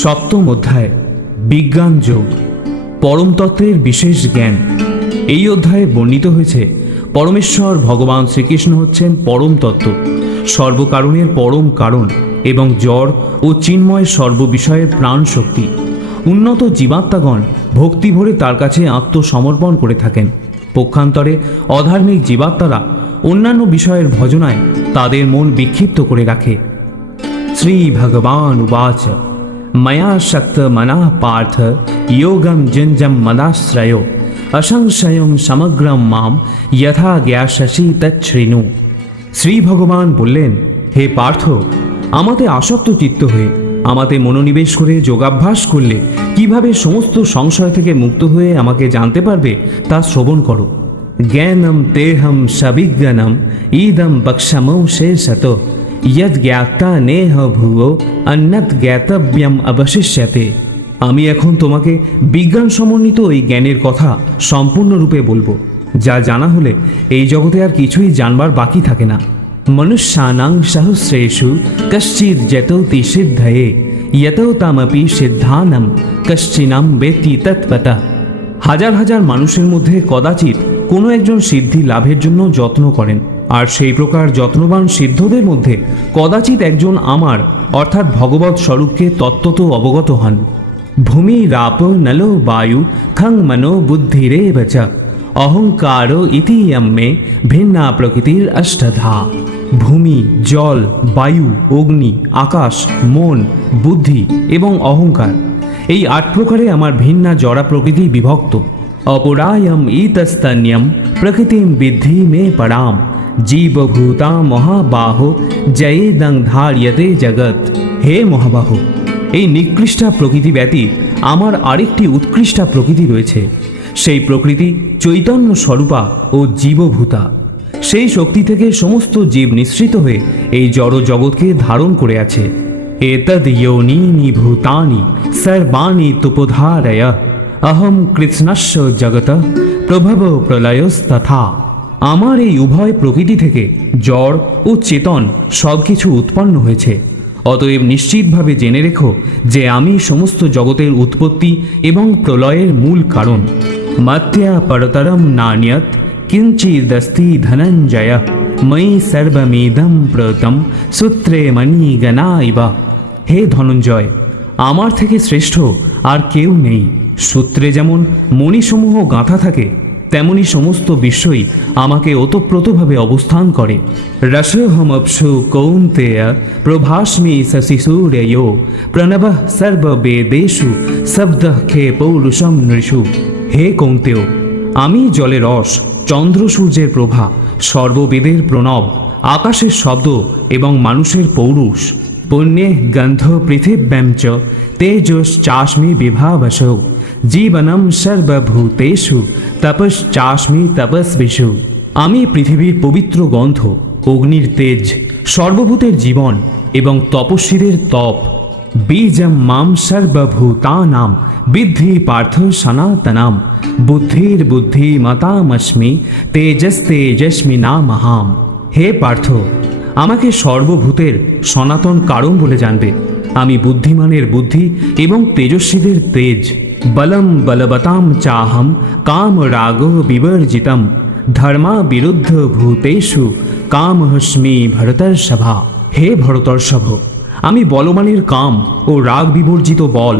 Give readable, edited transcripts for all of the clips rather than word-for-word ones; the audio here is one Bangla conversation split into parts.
সপ্তম অধ্যায় বিজ্ঞান যোগ, পরম তত্ত্বের বিশেষ জ্ঞান। এই অধ্যায়ে বর্ণিত হয়েছে পরমেশ্বর ভগবান শ্রীকৃষ্ণ হচ্ছেন পরম তত্ত্ব, সর্বকারণের পরম কারণ এবং জড় ও চিন্ময় সর্ববিষয়ের প্রাণ শক্তি। উন্নত জীবাত্মাগণ ভক্তি ভরে তার কাছে আত্মসমর্পণ করে থাকেন। পক্ষান্তরে অধার্মিক জীবাত্মারা অন্যান্য বিষয়ের ভজনায় তাদের মন বিক্ষিপ্ত করে রাখে। শ্রী ভগবান উবাচ ময়া শক্ত মনঃ পার্থ যোগম যঞ্জম মদাশ্রয়ো অসংশয়ম সমগ্রম মাম যথা জ্ঞাসসি তচ্ছৃণু। শ্রী ভগবান বললেন, হে পার্থ, আমাতে আসক্ত চিত্ত হয়ে আমাতে মনোনিবেশ করে যোগাভ্যাস করলে কিভাবে সমস্ত সংশয় থেকে মুক্ত হয়ে আমাকে জানতে পারবে তা শ্রবণ করো। জ্ঞানম তেহম সবিজ্ঞানম ইদম বক্ষ্যমো শেষত यद ज्ञाता नेह भुवो अन्नत ज्ञातव्यम अवशिष्यते। আমি এখন তোমাকে বিজ্ঞান সমন্বিত এই জ্ঞানের কথা সম্পূর্ণরূপে বলবো, যা জানা হলে এই জগতে আর কিছুই জানবার বাকি থাকে না। মনুষ্যানাং সহস্রেষু কশ্চিৎ যতৌতি সিদ্ধয়ে यतो तामपि সিদ্ধানম কশ্চিনাম বেতি তৎপতঃ। হাজার হাজার মানুষের মধ্যে কদাচিৎ কোনো একজন সিদ্ধি লাভের জন্য যত্ন করেন, আর সেই প্রকার যত্নবান সিদ্ধদের মধ্যে কদাচিৎ একজন আমার অর্থাৎ ভগবৎ স্বরূপকে তত্ত্বত অবগত হন। ভূমি রাপ নলো বায়ু খং মনো বুদ্ধিরেব চ অহংকার ইতি মে ভিন্না প্রকৃতির অষ্টধা। ভূমি, জল, বায়ু, অগ্নি, আকাশ, মন, বুদ্ধি এবং অহংকার, এই 8 প্রকারে আমার ভিন্না জড়া প্রকৃতি বিভক্ত। অপরায়ম ইতস্তন্যম প্রকৃতিম বিদ্ধি মে পরাম জীবভূতা মহাবাহো জয়েদং ধার্যতে জগৎ। হে মহাবাহ, এই নিকৃষ্টা প্রকৃতি ব্যতীত আমার আরেকটি উৎকৃষ্টা প্রকৃতি রয়েছে। সেই প্রকৃতি চৈতন্য স্বরূপা ও জীবভূতা। সেই শক্তি থেকে সমস্ত জীব নিঃসৃত হয়ে এই জড় জগৎকে ধারণ করে আছে। এতদ যোনীনি ভূতানি সর্বাণি তুপধারয় অহম কৃৎস্নস্য জগত প্রভব প্রলয়স্তথা। আমার এই উভয় প্রকৃতি থেকে জড় ও চেতন সব কিছু উৎপন্ন হয়েছে। অতএব নিশ্চিতভাবে জেনে রেখো যে আমি সমস্ত জগতের উৎপত্তি এবং প্রলয়ের মূল কারণ। মত্যা পরতরম নান্যৎ কিঞ্চিদস্তি ধনঞ্জয় ময়ি সর্বমেদম প্রতম সূত্রে মণিগণা ইব। হে ধনঞ্জয়, আমার থেকে শ্রেষ্ঠ আর কেউ নেই। সূত্রে যেমন মণিসমূহ গাঁথা থাকে, তেমনি সমস্ত বিশ্বই আমাকে ওতপ্রোতভাবে অবস্থান করে। রসহমপ্সু কৌন্তেয় প্রভাস্মি শশিসূর্যো প্রণবঃ সর্ববেদেষু শব্দঃ খে পৌরুষম নৃষু। হে কৌন্তেয়, আমি জলের রস, চন্দ্র সূর্যের প্রভা, সর্ববেদের প্রণব, আকাশের শব্দ এবং মানুষের পৌরুষ। পুণ্যে গন্ধ পৃথিব্যাম চ তেজশ্চাস্মি বিভাবসৌ জীবনম সর্বভূতেষু তপশ্চাস্মি তপস্বিষু। আমি পৃথিবীর পবিত্র গন্ধ, অগ্নির তেজ, সর্বভূতের জীবন এবং তপস্বীদের তপ। বীজম মাম সর্বভূতানাম বিদ্ধি পার্থ সনাতনাম বুদ্ধির বুদ্ধিমতামস্মি তেজস্তেজস্মি নামহাম। হে পার্থ, আমাকে সর্বভূতের সনাতন কারণ বলে জানবে। আমি বুদ্ধিমানের বুদ্ধি এবং তেজস্বীদের তেজ। বলম বলবতাম চাহম কাম রাগ বিবর্জিতম ধর্মা বিরুদ্ধ ভূতেষু কামহস্মি ভরতর্ষভা। হে ভরতর্ষভ, আমি বলবানের কাম ও রাগ বিবর্জিত বল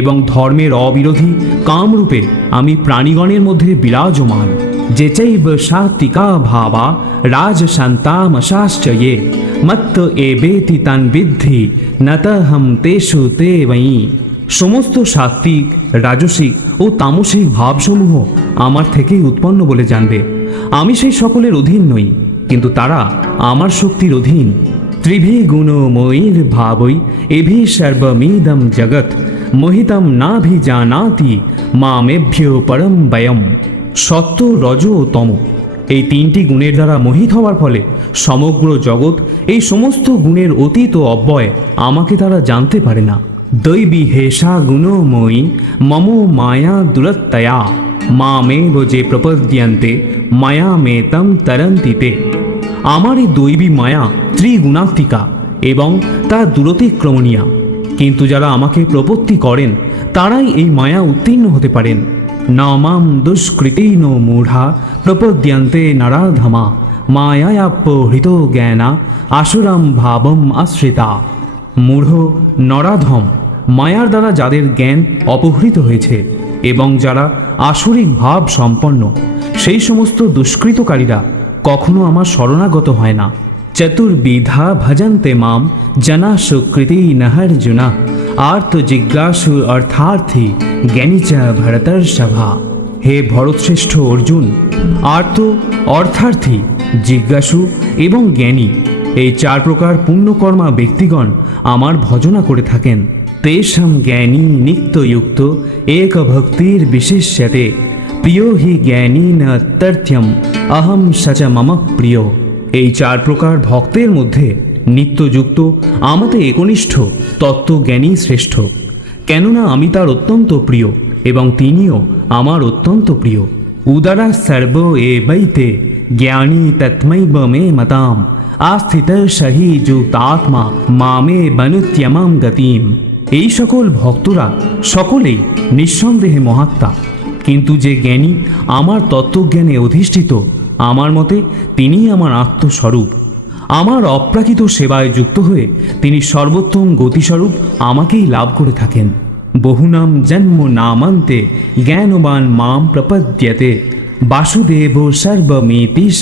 এবং ধর্মের অবিরোধী কামরূপে আমি প্রাণীগণের মধ্যে বিরাজমান। যেচৈব সাত্বিকা ভাবা রাজশান্তামশাশ্চ ये মত্ত এবেতি তান বিদ্ধি নতহম তেষু তে বয়ি। সমস্ত সাত্বিক, রাজসিক ও তামসিক ভাবসমূহ আমার থেকেই উৎপন্ন বলে জানবে। আমি সেই সকলের অধীন নই, কিন্তু তারা আমার শক্তির অধীন। ত্রিভি গুণময়ীর ভাবৈ এভি সর্বমিদম জগৎ মোহিতম নাভিজানাতি মামেভ্য পরম বয়ম। সত্য, রজ ও তম, এই 3টি গুণের দ্বারা মোহিত হওয়ার ফলে সমগ্র জগৎ এই সমস্ত গুণের অতীত ও অব্যয় আমাকে তারা জানতে পারে না। দৈবী হেষা গুণময়ী মম মায়া দুরত্তয়া মামেব যে প্রপদ্যন্তে মায়ামেতম তরন্তিতে। আমার এই দৈবী মায়া ত্রিগুণাত্মিকা এবং তা দূরতিক্রমণীয়া, কিন্তু যারা আমাকে প্রপত্তি করেন তারাই এই মায়া উত্তীর্ণ হতে পারেন। না মাম দুষ্কৃতিনো মূঢ়া প্রপদ্যন্তে নরাধমা মায়ায়াপহৃত জ্ঞানা আসুরাম ভাবম আশ্রিতা। মূঢ় নরাধম, মায়ার দ্বারা যাদের জ্ঞান অপহৃত হয়েছে এবং যারা আসরিক ভাব সম্পন্ন, সেই সমস্ত দুষ্কৃতকারীরা কখনো আমার শরণাগত হয় না। চতুর্বিধা ভজন্তে মাম জনা সুকৃতি নহর্জুনা আর্ত জিজ্ঞাসু অর্থার্থী জ্ঞানী চ ভরতর্ষভা। হে ভরতশ্রেষ্ঠ অর্জুন, আর্ত, অর্থার্থী, জিজ্ঞাসু এবং জ্ঞানী, এই 4 প্রকার পুণ্যকর্মা ব্যক্তিগণ আমার ভজনা করে থাকেন। তেষাং জ্ঞানী নিত্যযুক্ত এক ভক্তির বিশেষ্যতে প্রিয় হি জ্ঞানী ন তথ্যম অহম সচ মম প্রিয়। এই 4 প্রকার ভক্তের মধ্যে নিত্যযুক্ত, আমাতে একনিষ্ঠ তত্ত্বজ্ঞানী শ্রেষ্ঠ, কেননা আমি তার অত্যন্ত প্রিয় এবং তিনিও আমার অত্যন্ত প্রিয়। উদারা সর্ব এবৈতে জ্ঞানী তৎমৈব মে মতাম আস্থিত সহি যুক্তাত্মা মামে বনুত্যমাম গতিম। এই সকল ভক্তরা সকলেই নিঃসন্দেহে মহাত্মা, কিন্তু যে জ্ঞানী আমার তত্ত্বজ্ঞানে অধিষ্ঠিত, আমার মতে তিনিই আমার আত্মস্বরূপ। আমার অপ্রাকৃত সেবায় যুক্ত হয়ে তিনি সর্বোত্তম গতিস্বরূপ আমাকেই লাভ করে থাকেন। বহুনাম জন্ম নামান্তে জ্ঞানবান মাম প্রপদ্যতে বাসুদেব সর্বমেতিশ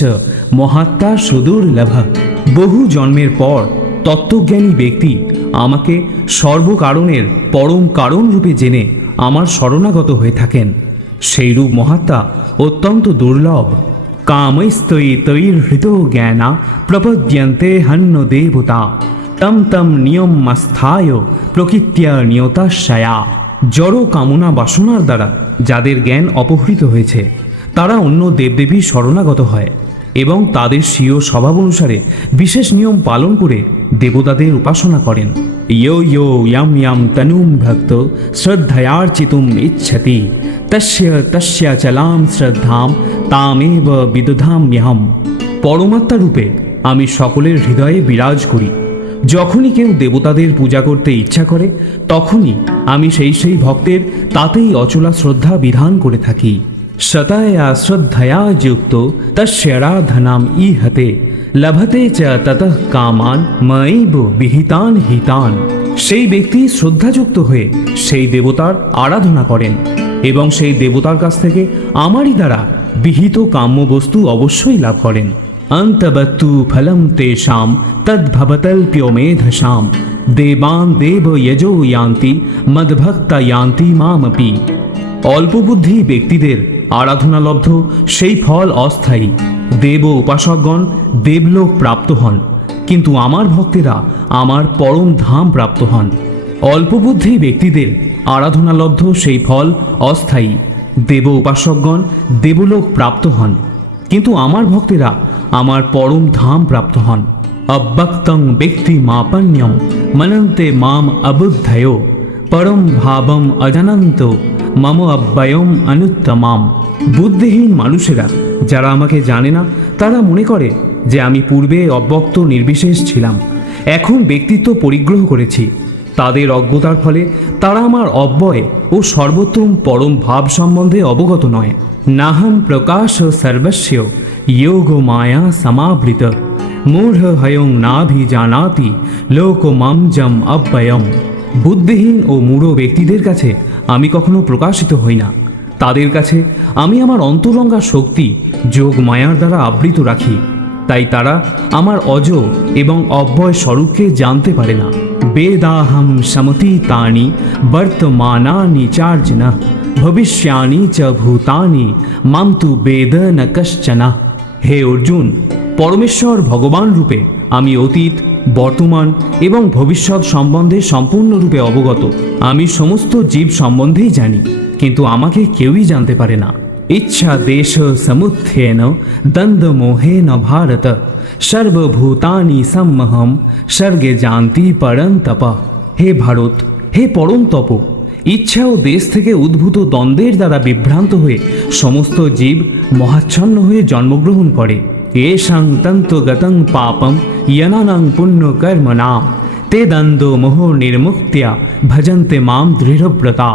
মহাত্মা সুদুর্লভ। বহু জন্মের পর তত্ত্বজ্ঞানী ব্যক্তি আমাকে সর্বকারণের পরম কারণ রূপে জেনে আমার শরণাগত হয়ে থাকেন। সেইরূপ মহাত্মা অত্যন্ত দুর্লভ। কামৈস্তৈতৈর্হৃত জ্ঞানা প্রপদ্যন্তে হন্য দেবতা তম তম নিয়মমাস্থায় প্রকৃত্য নিয়তাশয়া। জড় কামনা বাসনার দ্বারা যাদের জ্ঞান অপহৃত হয়েছে, তারা অন্য দেবদেবীর শরণাগত হয় এবং তাদের স্বীয় স্বভাব অনুসারে বিশেষ নিয়ম পালন করে দেবতাদের উপাসনা করেন। ইয়ো ইয়ো ইয়াম ইয়াম তনুম ভক্ত শ্রদ্ধয়ার্চিতুম ইচ্ছতি তস্য তস্য চলাম শ্রদ্ধাম তামেব বিদধাম্যহম। পরমাত্মা রূপে আমি সকলের হৃদয়ে বিরাজ করি। যখনই কেউ দেবতাদের পূজা করতে ইচ্ছা করে, তখনই আমি সেই ভক্তের তাতেই অচলা শ্রদ্ধা বিধান করে থাকি। সতয়া শ্রদ্ধয়া যুক্ত তস্যারাধনাম ইহতে লভতে চ ততঃ কামান ময়ৈব বিহিতান হিতান। সেই ব্যক্তি শ্রদ্ধাযুক্ত হয়ে সেই দেবতার আরাধনা করেন এবং সেই দেবতার কাছ থেকে আমারই দ্বারা বিহিত কাম্য বস্তু অবশ্যই লাভ করেন। অন্তবত্তু ফলম তেষাম তদ্ভবতল্প্য মেধসাম দেবান দেব যজো ইয়ান্তি মদ্ভক্তা ইয়ান্তি মামপি। অল্পবুদ্ধি ব্যক্তিদের আরাধনালব্ধ সেই ফল অস্থায়ী। দেব উপাসকগণ দেবলোক প্রাপ্ত হন, কিন্তু আমার ভক্তেরা আমার পরম ধাম প্রাপ্ত হন। অল্পবুদ্ধি ব্যক্তিদের আরাধনালব্ধ সেই ফল অস্থায়ী। দেব উপাসকগণ দেবলোক প্রাপ্ত হন, কিন্তু আমার ভক্তেরা আমার পরম ধাম প্রাপ্ত হন। অব্যক্তং ব্যক্তি মাপন্যম মনন্তে মাম অবুদ্ধয় পরম ভাবম অজানন্ত মম অব্যয়ম অনুত্তমাম। বুদ্ধিহীন মানুষেরা যারা আমাকে জানে না, তারা মনে করে যে আমি পূর্বে অব্যক্ত নির্বিশেষ ছিলাম, এখন ব্যক্তিত্ব পরিগ্রহ করেছি। তাদের অজ্ঞতার ফলে তারা আমার অব্যয় ও সর্বোত্তম পরম ভাব সম্বন্ধে অবগত নয়। নাহম প্রকাশ সর্বস্য যোগ মায়া সমাবৃত মূঢ় হয়ং নাভিজানাতি লোকমামজম অব্যয়ম। বুদ্ধিহীন ও মূঢ় ব্যক্তিদের কাছে আমি কখনো প্রকাশিত হই না। তাদের কাছে আমি আমার অন্তরঙ্গা শক্তি যোগ মায়ার দ্বারা আবৃত রাখি, তাই তারা আমার অজ এবং অব্যয় স্বরূপকে জানতে পারে না। বেদাহম সমতীতানি বর্তমানানি চার্জনা ভবিষ্যানি চ ভূতানি মাম তু বেদ ন কশ্চনা। হে অর্জুন, পরমেশ্বর ভগবান রূপে আমি অতীত, বর্তমান এবং ভবিষ্যৎ সম্বন্ধে সম্পূর্ণরূপে অবগত। আমি সমস্ত জীব সম্বন্ধেই জানি, কিন্তু আমাকে কেউই জানতে পারে না। ইচ্ছা দেশ সমুত্থেন দ্বন্দ্ব মোহেন ভারত সর্বভূতানি সম্মহম স্বর্গে জানতি পরন্তপ। হে ভারত, হে পরম তপ, ইচ্ছা ও দেশ থেকে উদ্ভূত দ্বন্দ্বের দ্বারা বিভ্রান্ত হয়ে সমস্ত জীব মহাচ্ছন্ন হয়ে জন্মগ্রহণ করে। এষাং তন্ত্রগতং পাপম यनानां पुण्यकर्मणां ते দ্বন্দ্ব মোহ নির্মুক্তিয়া ভজন্তে মাম দৃঢ়ব্রতা।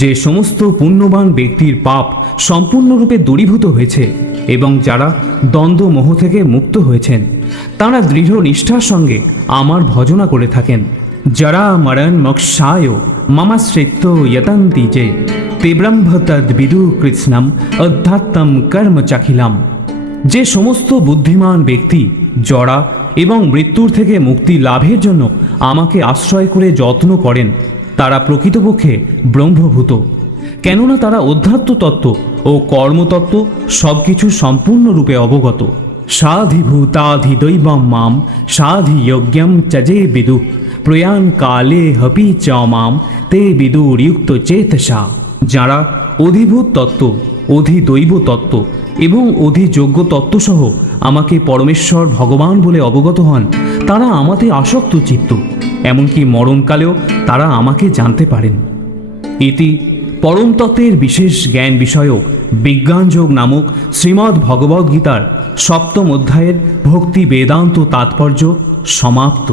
যে সমস্ত পুণ্যবান ব্যক্তির পাপ সম্পূর্ণরূপে দূরীভূত হয়েছে এবং যারা দ্বন্দ্ব মোহ থেকে মুক্ত হয়েছেন তারা দৃঢ় নিষ্ঠার সঙ্গে আমার ভজনা করে থাকেন। যারা মরণ মোক্ষায় মমাশ্রিত্য যতন্তি যে তে ব্রহ্ম তদ্বিদু কৃৎস্নম অধ্যাত্মম কর্ম চাখিলাম। যে সমস্ত বুদ্ধিমান ব্যক্তি জড়া এবং মৃত্যুর থেকে মুক্তি লাভের জন্য আমাকে আশ্রয় করে যত্ন করেন তারা প্রকৃতপক্ষে ব্রহ্মভূত, কেননা তারা অধ্যাত্ম তত্ত্ব ও কর্মতত্ত্ব সবকিছু সম্পূর্ণরূপে অবগত। সাধিভূতাধিদৈবম মাম সাধিযজ্ঞম চজে বিদু প্রয়াণ কালে হপি চ মাম তে বিদুর্যুক্ত চেতসা। যারা অধিভূত তত্ত্ব, অধিদৈব তত্ত্ব এবং অধিযোগ্য তত্ত্বসহ আমাকে পরমেশ্বর ভগবান বলে অবগত হন তারা আমাতে আসক্ত চিত্ত, এমনকি মরণকালেও তারা আমাকে জানতে পারেন। ইতি পরম তত্ত্বের বিশেষ জ্ঞান বিষয়ক বিজ্ঞানযোগ নামক শ্রীমদ্ ভগবদ্গীতার 7ম অধ্যায়ের ভক্তি বেদান্ত তাৎপর্য সমাপ্ত।